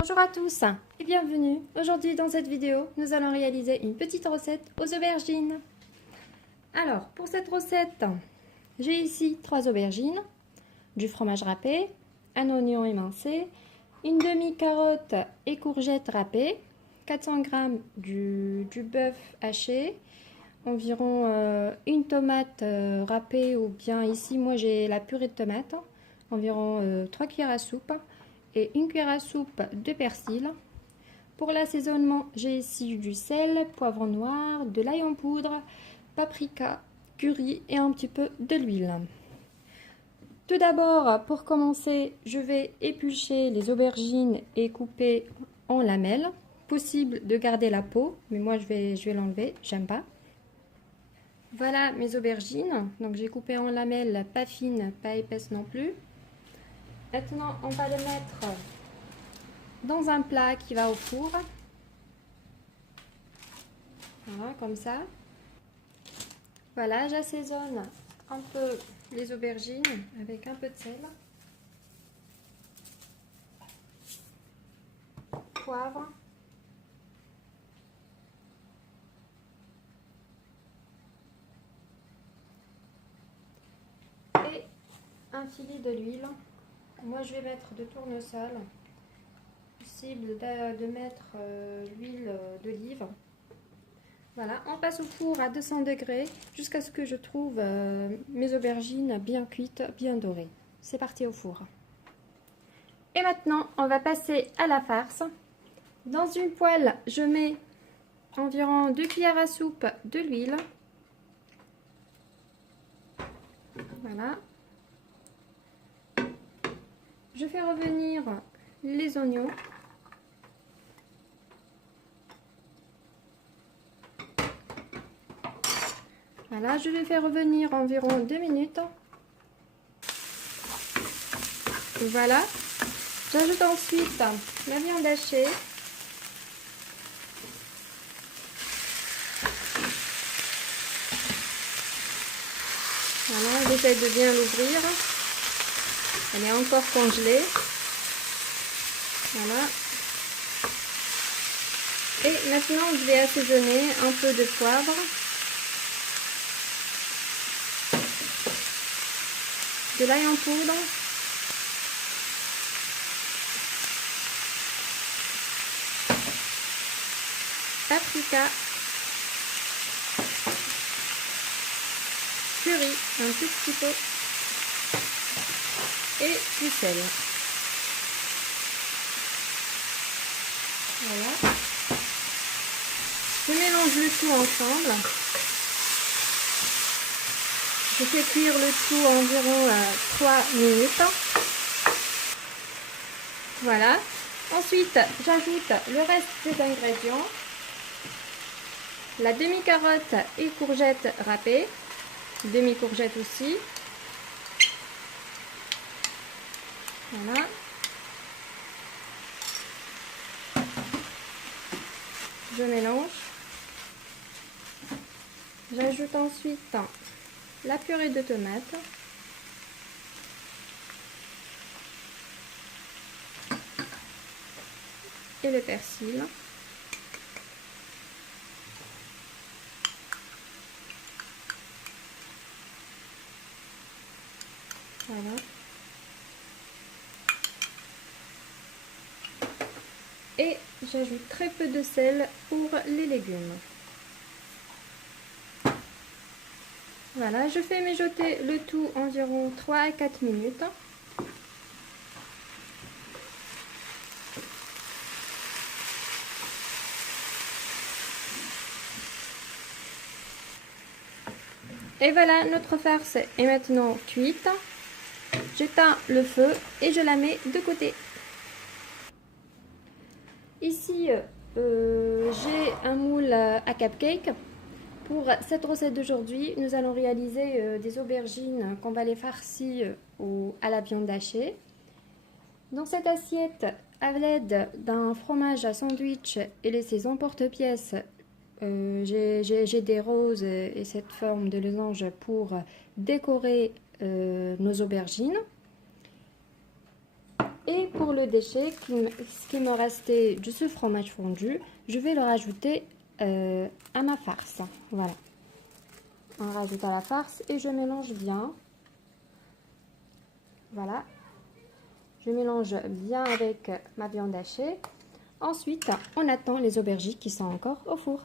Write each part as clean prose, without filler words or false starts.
Bonjour à tous et bienvenue. Aujourd'hui dans cette vidéo, nous allons réaliser une petite recette aux aubergines. Alors, pour cette recette, j'ai ici 3 aubergines, du fromage râpé, un oignon émincé, une demi-carotte et courgette râpées, 400 g du bœuf haché, environ une tomate râpée ou bien ici, moi j'ai la purée de tomate, environ 3 cuillères à soupe et une cuillère à soupe de persil. Pour l'assaisonnement, j'ai ici du sel, poivre noir, de l'ail en poudre, paprika, curry et un petit peu de l'huile. Tout d'abord, pour commencer, je vais éplucher les aubergines et couper en lamelles. Possible de garder la peau, mais moi je vais l'enlever, j'aime pas. Voilà mes aubergines, donc j'ai coupé en lamelles, pas fines, pas épaisses non plus. Maintenant, on va les mettre dans un plat qui va au four. Voilà, comme ça. Voilà, j'assaisonne un peu les aubergines avec un peu de sel, poivre, et un filet de l'huile. Moi, je vais mettre de tournesol. Possible de mettre l'huile d'olive. Voilà, on passe au four à 200 degrés jusqu'à ce que je trouve mes aubergines bien cuites, bien dorées. C'est parti au four. Et maintenant, on va passer à la farce. Dans une poêle, je mets environ 2 cuillères à soupe de l'huile. Voilà. Je fais revenir les oignons. Voilà, je vais faire revenir environ 2 minutes. Voilà. J'ajoute ensuite la viande hachée. Voilà, j'essaie de bien l'ouvrir. Elle est encore congelée. Voilà. Et maintenant, je vais assaisonner un peu de poivre. De l'ail en poudre. Paprika. Curry, un tout petit peu. Et du sel. Voilà. Je mélange le tout ensemble. Je fais cuire le tout environ 3 minutes. Voilà. Ensuite, j'ajoute le reste des ingrédients. La demi-carotte et courgette râpée. Demi-courgette aussi. Voilà. Je mélange. J'ajoute ensuite la purée de tomate. Et le persil. Voilà. Et j'ajoute très peu de sel pour les légumes. Voilà, je fais mijoter le tout environ 3 à 4 minutes. Et voilà, notre farce est maintenant cuite. J'éteins le feu et je la mets de côté. Ici, j'ai un moule à cupcake. Pour cette recette d'aujourd'hui, nous allons réaliser des aubergines qu'on va les farcir à la viande hachée. Dans cette assiette, à l'aide d'un fromage à sandwich et laissé en porte-pièce, j'ai des roses et cette forme de losange pour décorer nos aubergines. Et pour le déchet, ce qui me restait de ce fromage fondu, je vais le rajouter à ma farce. Voilà. On rajoute à la farce et je mélange bien. Voilà. Je mélange bien avec ma viande hachée. Ensuite, on attend les aubergines qui sont encore au four.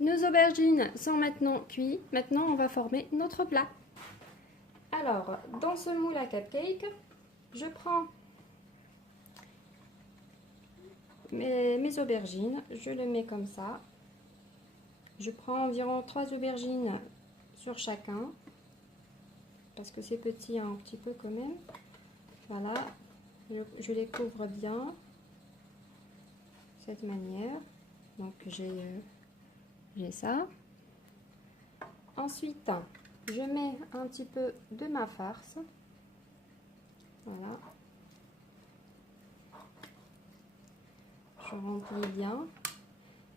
Nos aubergines sont maintenant cuites. Maintenant, on va former notre plat. Alors, dans ce moule à cupcake, je prends mes aubergines. Je le mets comme ça. Je prends environ 3 aubergines sur chacun. Parce que c'est petit un petit peu quand même. Voilà. Je les couvre bien. De cette manière. Donc, j'ai ça. Ensuite, je mets un petit peu de ma farce. Voilà. Je remplis bien.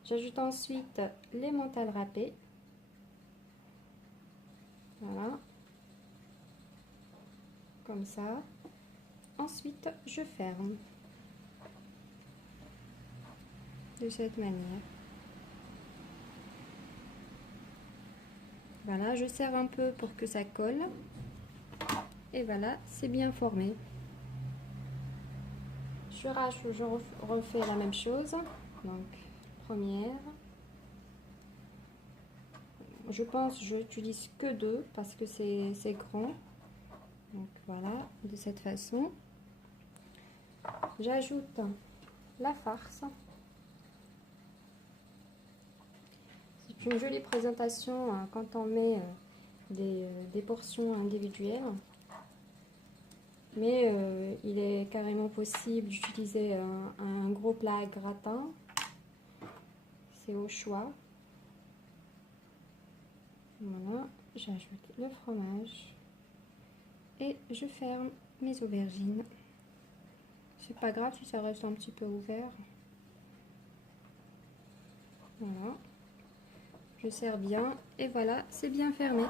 J'ajoute ensuite les mentales râpées. Voilà. Comme ça. Ensuite, je ferme. De cette manière. Voilà, je serre un peu pour que ça colle. Et voilà, c'est bien formé. Je refais la même chose. Donc, première. Je pense je n'utilise que 2 parce que c'est grand. Donc voilà, de cette façon. J'ajoute la farce. C'est une jolie présentation quand on met des portions individuelles. Mais il est carrément possible d'utiliser un gros plat gratin. C'est au choix. Voilà, j'ajoute le fromage. Et je ferme mes aubergines. C'est pas grave si ça reste un petit peu ouvert. Voilà. Je serre bien et voilà, c'est bien fermé.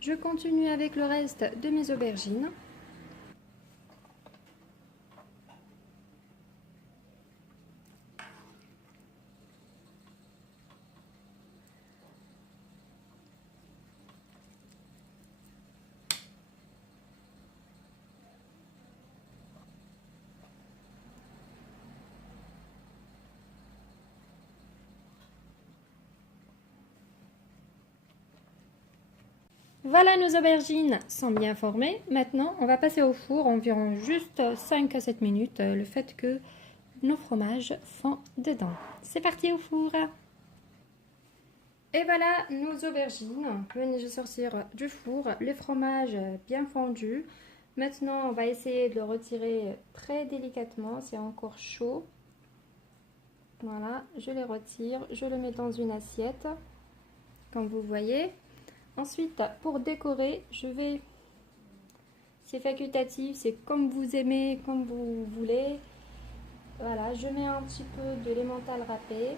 Je continue avec le reste de mes aubergines. Voilà, nos aubergines sont bien formées. Maintenant, on va passer au four environ juste 5 à 7 minutes, le fait que nos fromages fondent dedans. C'est parti au four. Et voilà nos aubergines. Venez de sortir du four, le fromage bien fondu. Maintenant, on va essayer de le retirer très délicatement, c'est encore chaud. Voilà, je les retire, je le mets dans une assiette, comme vous voyez. Ensuite, pour décorer, c'est facultatif, c'est comme vous aimez, comme vous voulez. Voilà, je mets un petit peu de l'emmental râpé.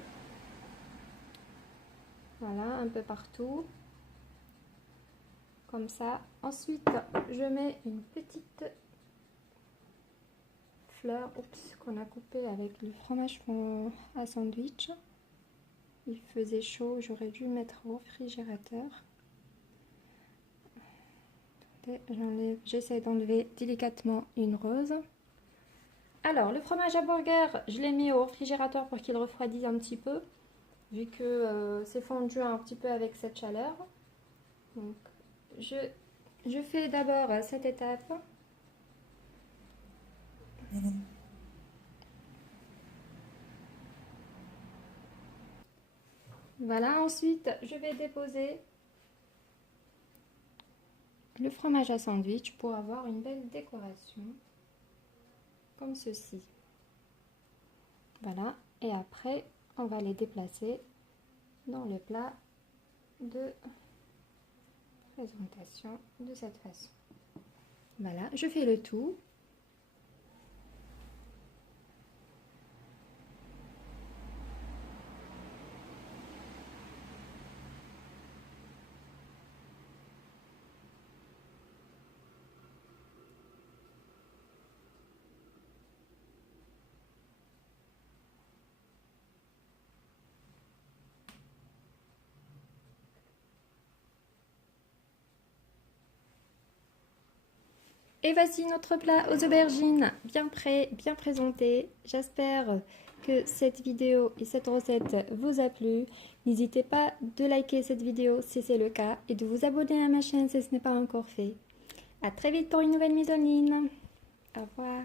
Voilà, un peu partout. Comme ça. Ensuite, je mets une petite fleur qu'on a coupée avec le fromage à sandwich. Il faisait chaud, j'aurais dû le mettre au réfrigérateur. J'essaie d'enlever délicatement une rose. Alors, le fromage à burger, je l'ai mis au réfrigérateur pour qu'il refroidisse un petit peu, vu que c'est fondu un petit peu avec cette chaleur. Donc, je fais d'abord cette étape. Voilà, ensuite, je vais déposer le fromage à sandwich pour avoir une belle décoration, comme ceci. Voilà, et après, on va les déplacer dans le plat de présentation de cette façon. Voilà, je fais le tout. Et voici notre plat aux aubergines, bien prêt, bien présenté. J'espère que cette vidéo et cette recette vous a plu. N'hésitez pas de liker cette vidéo si c'est le cas et de vous abonner à ma chaîne si ce n'est pas encore fait. A très vite pour une nouvelle mise en ligne. Au revoir.